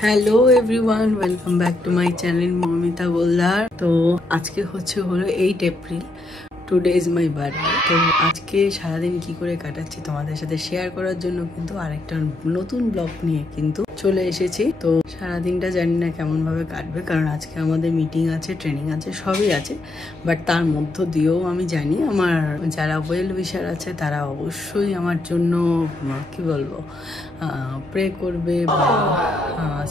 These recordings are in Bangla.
Hello everyone, welcome back to my channel Moumita Goldar. তো আজকে হলো 8 April. Today is my birthday. তো আজকে সারাদিন কি করে কাটাচ্ছি তোমাদের সাথে শেয়ার করার জন্য কিন্তু আরেকটা নতুন ব্লগ নিয়ে কিন্তু চলে এসেছি। তো সারাদিনটা জানি না কেমন ভাবে কাটবে, কারণ আজকে আমাদের মিটিং আছে, ট্রেনিং আছে, সবই আছে। বাট তার মধ্য দিয়েও আমি জানি আমার যারা ওয়েল উইশার আছে তারা অবশ্যই আমার জন্য কি বলবো প্রে করবে বা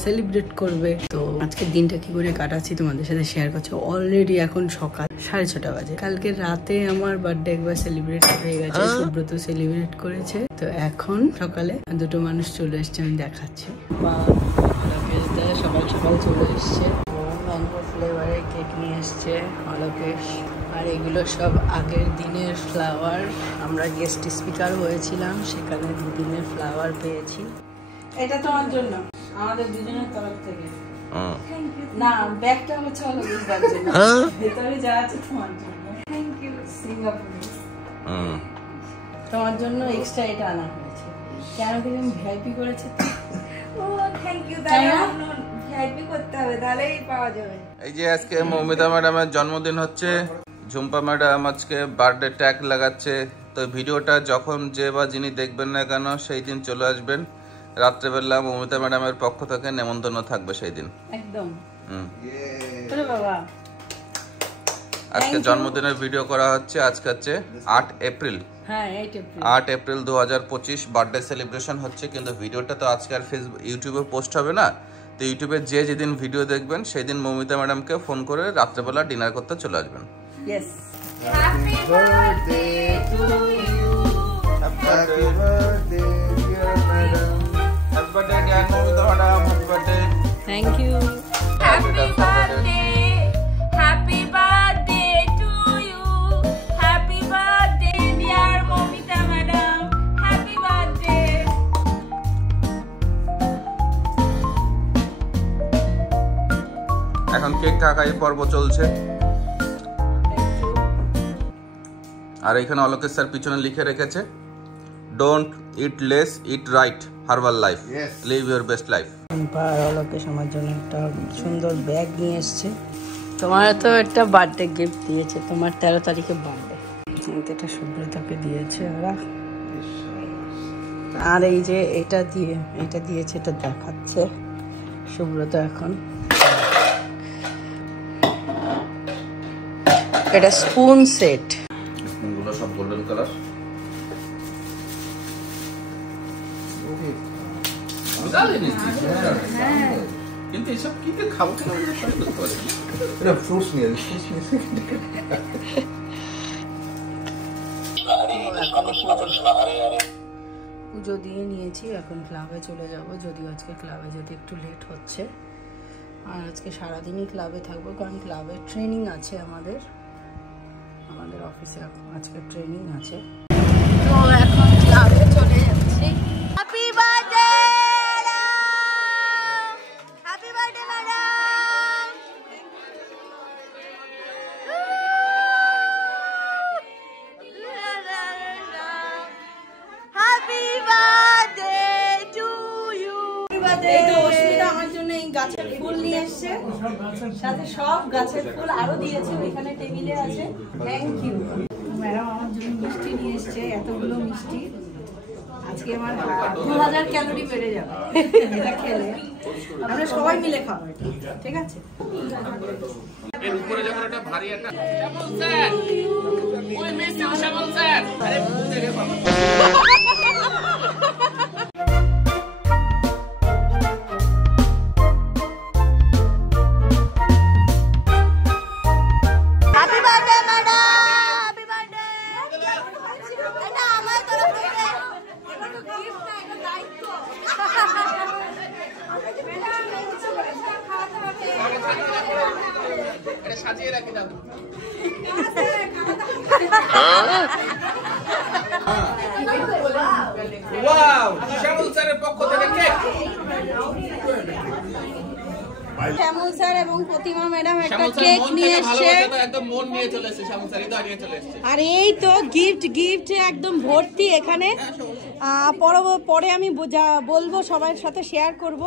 সেলিব্রেট করবে। তো আজকের দিনটা কি করে কাটাচ্ছি তোমাদের সাথে শেয়ার করছি। অলরেডি এখন সকাল 6:30 বাজে। কালকে রাতে আমার বার্থডে একবার সেলিব্রেট হয়ে গেছে, সুব্রত সেলিব্রেট করেছে। তো এখন সকালে দুটো মানুষ চলে এসছে, আমি দেখাচ্ছি। সকাল সকাল চলে এসছে, ম্যাঙ্গো ফ্লেভারের কেক নিয়ে এসছে অলোকেশ। আর এগুলো সব আগের দিনের ফ্লাওয়ার। আমরা গেস্ট স্পিকার হয়েছিলাম, সেখানে দুদিনের ফ্লাওয়ার পেয়েছি। এটা তোমার জন্য, আমাদের দুজনের তরফ থেকে। না, ব্যাগটা হচ্ছে অলোকেশ দার জন্য, ভেতরে যা আছে তোমার জন্য। Thank you. সিঙ্গাপুরে তোমার জন্য এক্সট্রা এটা আনা হয়েছে। কেন কি তুমি ভিআইপি করেছে? ও থ্যাংক ইউ। ভিআইপি করতে হবে, তাহলেই পাওয়া যাবে। এই যে আজকে মৌমিতা ম্যাডামের জন্মদিন হচ্ছে, ঝুম্পা ম্যাডাম আজকে বার্থডে ট্যাগ লাগাচ্ছে। তো ভিডিওটা যখন যে বা যিনি দেখবেন না কেন সেই দিন চলে আসবেন রাত্রেবেলা। মৌমিতা ম্যাডামের পক্ষ থেকে নেমন্তন্ন থাকবে সেই দিন একদম। বাবা আজকে জন্মদিনের ভিডিও করা হচ্ছে। আজকে হচ্ছে 8 এপ্রিল। হ্যাঁ, 8 এপ্রিল 2025 বার্থডে সেলিব্রেশন হচ্ছে। কিন্তু ভিডিওটা তো আজকে আর ফেসবুক ইউটিউবে পোস্ট হবে না। তো ইউটিউবে যেদিন ভিডিও দেখবেন সেই দিন মৌমিতা ম্যাডামকে ফোন করে রাত্রেবেলা ডিনার করতে চলে আসবেন। Yes. Happy birthday to you. Happy birthday dear madam. Happy birthday dear Maumitha madam. Happy birthday. Thank you. Happy birthday. Happy birthday to you. Happy birthday dear Maumitha madam. Happy birthday. এখন কেক কাটাই পর্ব চলছে। আর এখানে অলোকেশ স্যার পিছনে লিখে রেখেছে, don't eat less, eat right, Herbalife, live your best life. Alokesh আমার জন্য একটা সুন্দর ব্যাগ নিয়ে এসছে। তোমার তো একটা বার্থডে গিফট দিয়েছে, তোমার 13 তারিখে বার্থডে। এটা সুব্রতকে দিয়েছে ওরা। আর এই যে এটা দিয়েছে, এটা দেখাচ্ছে সুব্রত এখন। এটা স্পুন সেট, স্পুনগুলো সব গোল্ডেন কালার। কিন্তু এসব কি খাবো কিনা এটা ফ্রুটস নিয়ে পুজো দিয়ে নিয়েছি, এখন ক্লাবে চলে যাব। যদিও আজকে ক্লাবে যেতে একটু লেট হচ্ছে, আর আজকে সারাদিনই ক্লাবে থাকবো, কারণ ক্লাবে ট্রেনিং আছে। আমাদের অফিসে আজকে ট্রেনিং আছে। তো এখন ক্লাবে চলে যাচ্ছি। Happy birthday. Happy birthday madam. Happy birthday to you. এই তো অস্মিতা আমার জন্য এই গাছের ফুল নিয়ে এসেছে, সাথে সব গাছের ফুল আরো দিয়েছে, ওইখানে টেবিলে আছে। Thank you madam. আমার জন্য মিষ্টি নিয়ে এসছে, এতগুলো মিষ্টি। আজকে আমার 2000 ক্যালোরি বেড়ে যাবে এটা খেলে। আমরা সবাই মিলে খাবো, ঠিক আছে? এর উপরে যখন একটা ভারী একটা শ্যামল স্যার, ওই মিষ্টি শ্যামল স্যার, আরে বুঝে রে বাবা। সাজিয়ে রাখি দাও। ওয়াও, শ্যামল স্যারের পক্ষ থেকে কেক। শ্যামল স্যার এবং প্রতিমা ম্যাডাম একটা কেক নিয়ে এসেছে, একদম মন নিয়ে চলে এসেছে, শ্যামল স্যারই তো নিয়ে চলে এসেছে। আর এই তো গিফট একদম ভর্তি এখানে। পরে আমি বলবো, সবার সাথে শেয়ার করব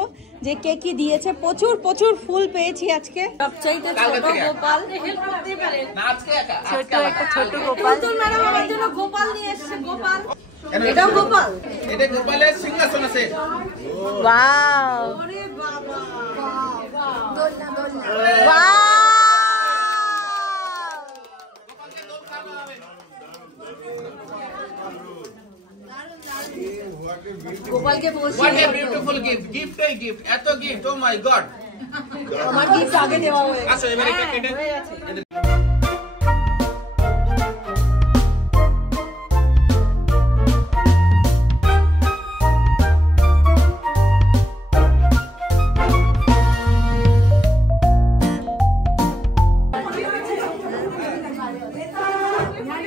যে কে কি দিয়েছে। প্রচুর ফুল পেয়েছি আজকে। সবচাইতে ছোট গোপাল, ছোট গোপাল ম্যাডাম আমার জন্য গোপাল নিয়ে এসেছে। গোপাল, এটাও গোপাল, এটা গোপালের সিংহাসন আছে। ওয়াও, ওরে বাবা, ওয়াও, গোপালকে বসে What a beautiful gift, gift এত gift, oh my god। আমার গিফট আগে দেওয়া হয়ে গেছে। আচ্ছা এবারে কেটে হয়ে গেছে।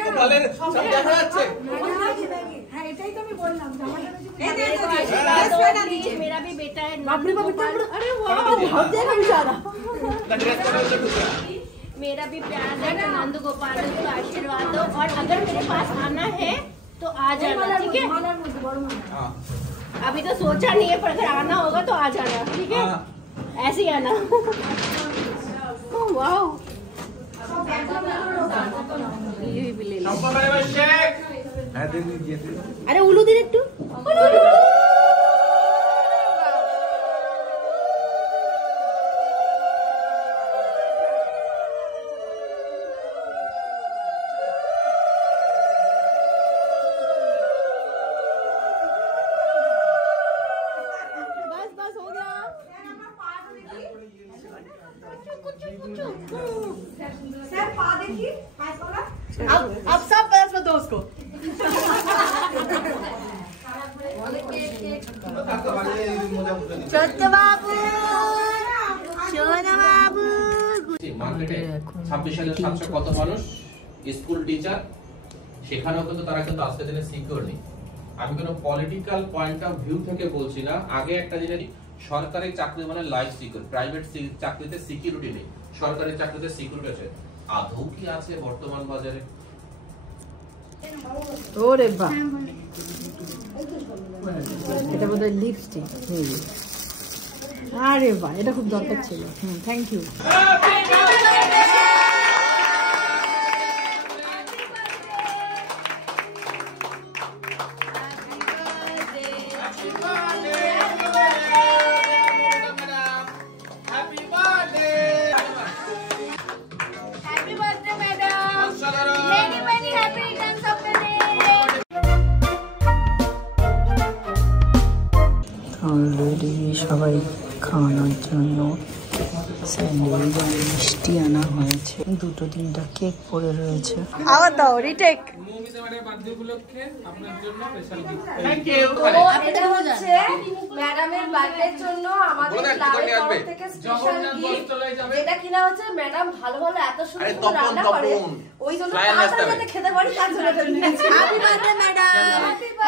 গোপালের সব দেখা যাচ্ছে। मेरा भी बेटा है मेरा भी प्यार है नंद गोपाल को आशीर्वाद दो और अगर मेरे पास आना है तो आ जाना, ठीक है। अभी तो सोचा नहीं है पर अगर आना होगा तो आ जाना, ठीक है। ऐसे ही आना। वाओ, अरे उलू दिन একটু अब सब बस में दो उसको। ছোট্ট বাবু, সোনা বাবু। মার্কেটে 26 সালে 700 কত মানুষ স্কুল টিচার, সেখানেও কিন্তু তারা কিন্তু আজকের দিনে সিকিউর নেই। আমি কোনো পলিটিক্যাল পয়েন্ট অফ ভিউ থেকে বলছি না। আগে একটা জিনিস, সরকারি চাকরি মানে লাইফ সিকিউর, প্রাইভেট চাকরিতে সিকিউরিটি নেই, সরকারি চাকরিতে সিকিউরিটি আছে। আদৌ কি আছে বর্তমান বাজারে? ওরে বাহ, এটা বোধহয় লিপস্টিক। আরে বাহ, এটা খুব দরকার ছিল। Thank you. অলরেডি সবাই খাওয়ানোর জন্য স্যান্ডউইচ আর মিষ্টি আনা হয়েছে। 2-3টা কেক পড়ে রয়েছে। আবার দাও রিটেক। এটা হচ্ছে ম্যাডামের বার্থডের জন্য আমাদের ক্লাবের তরফ থেকে স্পেশাল গিফট, যেটা কিনা হচ্ছে ম্যাডাম ভালো এত সুন্দর রান্না করে, ওই জন্য তাড়াতাড়ি খেতে পারি, তার জন্য এটা নিয়েছি। Happy birthday madam,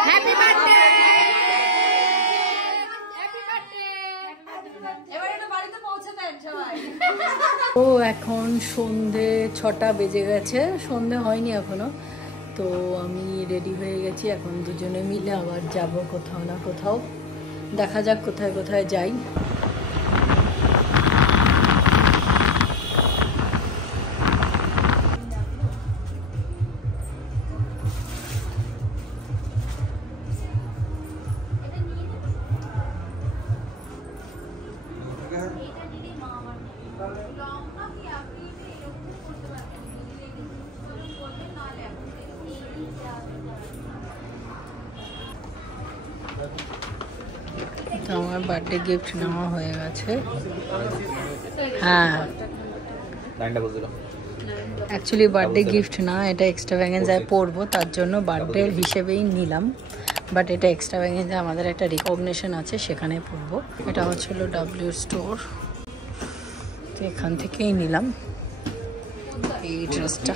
happy birthday. ও এখন সন্ধে 6টা বেজে গেছে, সন্ধে হয়নি এখনো। তো আমি রেডি হয়ে গেছি, এখন দুজনে মিলে আবার যাব কোথাও না কোথাও। দেখা যাক কোথায় কোথায় যাই। তো আমার বার্থডে গিফট নেওয়া হয়ে গেছে। হ্যাঁ, অ্যাকচুয়ালি বার্থডে গিফট না, এটা এক্সট্রা ভ্যাগেন্সায় পরবো, তার জন্য বার্থডে হিসেবেই নিলাম। বাট এটা এক্সট্রা ভ্যাগেন্সা আমাদের একটা রিকগনিশন আছে, সেখানে পরবো। এটা হচ্ছিল ডাব্লিউ স্টোর, তো এখান থেকেই নিলাম এই ড্রেসটা।